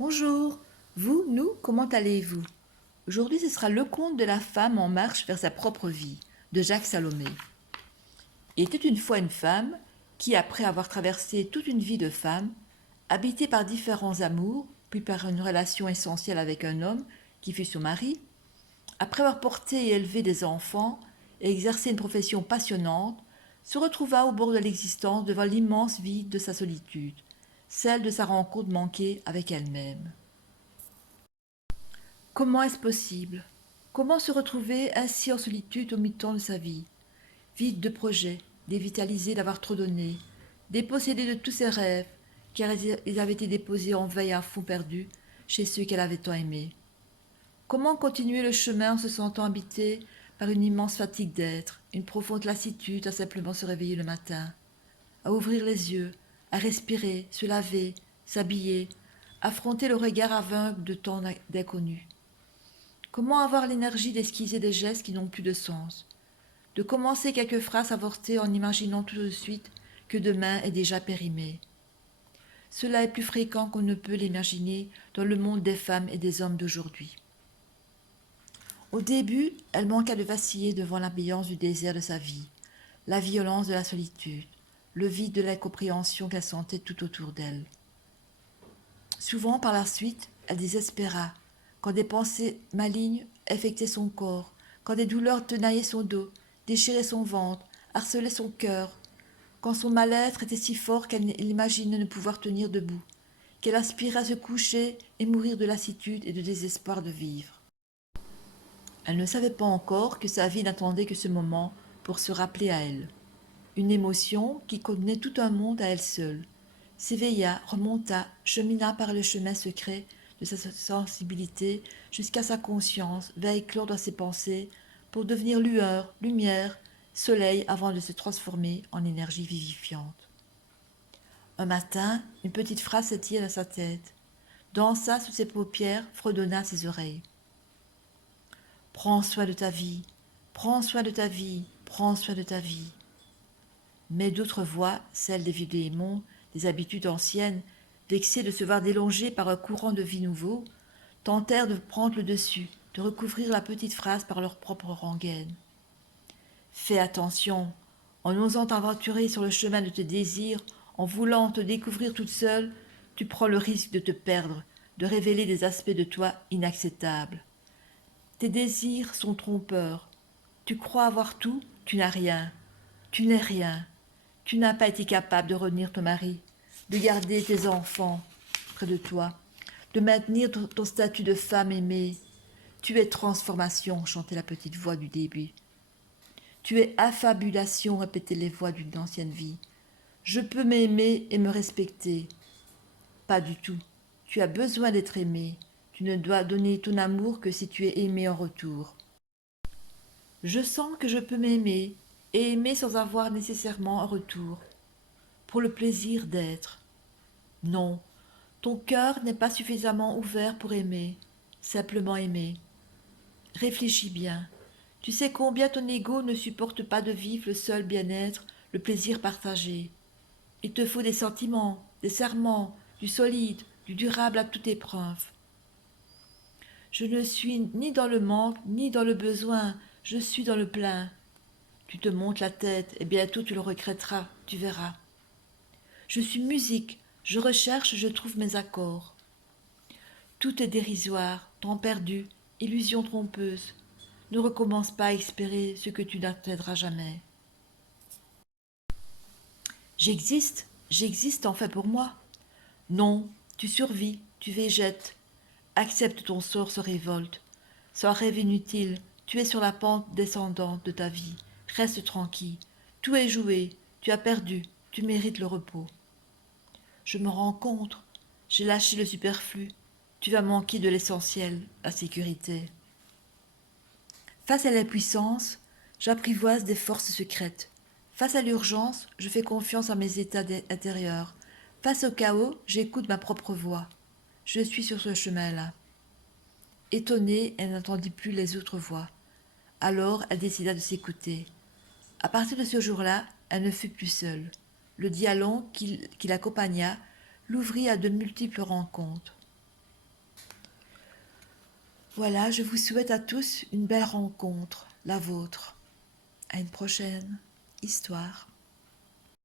Bonjour, vous, nous, comment allez-vous? Aujourd'hui, ce sera le conte de la femme en marche vers sa propre vie, de Jacques Salomé. Il était une fois une femme qui, après avoir traversé toute une vie de femme, habitée par différents amours, puis par une relation essentielle avec un homme qui fut son mari, après avoir porté et élevé des enfants et exercé une profession passionnante, se retrouva au bord de l'existence devant l'immense vide de sa solitude, celle de sa rencontre manquée avec elle-même. Comment est-ce possible? Comment se retrouver ainsi en solitude au mi-temps de sa vie, vide de projets, dévitalisé d'avoir trop donné, dépossédé de tous ses rêves, car ils avaient été déposés en veille à fond perdu chez ceux qu'elle avait tant aimés? Comment continuer le chemin en se sentant habité par une immense fatigue d'être, une profonde lassitude à simplement se réveiller le matin, à ouvrir les yeux, à respirer, se laver, s'habiller, affronter le regard aveugle de tant d'inconnus? Comment avoir l'énergie d'esquisser des gestes qui n'ont plus de sens, de commencer quelques phrases avortées en imaginant tout de suite que demain est déjà périmé? Cela est plus fréquent qu'on ne peut l'imaginer dans le monde des femmes et des hommes d'aujourd'hui. Au début, elle manqua de vaciller devant l'ambiance du désert de sa vie, la violence de la solitude, le vide de l'incompréhension qu'elle sentait tout autour d'elle. Souvent, par la suite, elle désespéra, quand des pensées malignes affectaient son corps, quand des douleurs tenaillaient son dos, déchiraient son ventre, harcelaient son cœur, quand son mal-être était si fort qu'elle imaginait ne pouvoir tenir debout, qu'elle aspirait à se coucher et mourir de lassitude et de désespoir de vivre. Elle ne savait pas encore que sa vie n'attendait que ce moment pour se rappeler à elle. Une émotion qui contenait tout un monde à elle seule, s'éveilla, remonta, chemina par le chemin secret de sa sensibilité jusqu'à sa conscience, vint éclore dans ses pensées pour devenir lueur, lumière, soleil avant de se transformer en énergie vivifiante. Un matin, une petite phrase s'étira dans sa tête, dansa sous ses paupières, fredonna à ses oreilles. Prends soin de ta vie, prends soin de ta vie, prends soin de ta vie. Mais d'autres voix, celles des vieux démons, des habitudes anciennes, vexées de se voir délongées par un courant de vie nouveau, tentèrent de prendre le dessus, de recouvrir la petite phrase par leur propre rengaine. Fais attention, en osant t'aventurer sur le chemin de tes désirs, en voulant te découvrir toute seule, tu prends le risque de te perdre, de révéler des aspects de toi inacceptables. Tes désirs sont trompeurs. Tu crois avoir tout, tu n'as rien. Tu n'es rien. Tu n'as pas été capable de retenir ton mari, de garder tes enfants près de toi, de maintenir ton statut de femme aimée. Tu es transformation, chantait la petite voix du début. Tu es affabulation, répétaient les voix d'une ancienne vie. Je peux m'aimer et me respecter. Pas du tout. Tu as besoin d'être aimé. Tu ne dois donner ton amour que si tu es aimé en retour. Je sens que je peux m'aimer et aimer sans avoir nécessairement un retour, pour le plaisir d'être. Non, ton cœur n'est pas suffisamment ouvert pour aimer, simplement aimer. Réfléchis bien. Tu sais combien ton ego ne supporte pas de vivre le seul bien-être, le plaisir partagé. Il te faut des sentiments, des serments, du solide, du durable à toute épreuve. Je ne suis ni dans le manque, ni dans le besoin, je suis dans le plein. Tu te montes la tête et bientôt tu le regretteras, tu verras. Je suis musique, je recherche, je trouve mes accords. Tout est dérisoire, temps perdu, illusion trompeuse. Ne recommence pas à espérer ce que tu n'atteindras jamais. J'existe enfin pour moi. Non, tu survis, tu végètes. Accepte ton sort, se révolte. Sans rêve inutile, tu es sur la pente descendante de ta vie. Reste tranquille. Tout est joué, tu as perdu, tu mérites le repos. Je me rencontre, j'ai lâché le superflu. Tu vas manquer de l'essentiel, la sécurité. Face à l'impuissance, j'apprivoise des forces secrètes. Face à l'urgence, je fais confiance à mes états intérieurs. Face au chaos, j'écoute ma propre voix. Je suis sur ce chemin-là. Étonnée, elle n'entendit plus les autres voix. Alors, elle décida de s'écouter. À partir de ce jour-là, elle ne fut plus seule. Le dialogue qui l'accompagna l'ouvrit à de multiples rencontres. Voilà, je vous souhaite à tous une belle rencontre, la vôtre. À une prochaine histoire.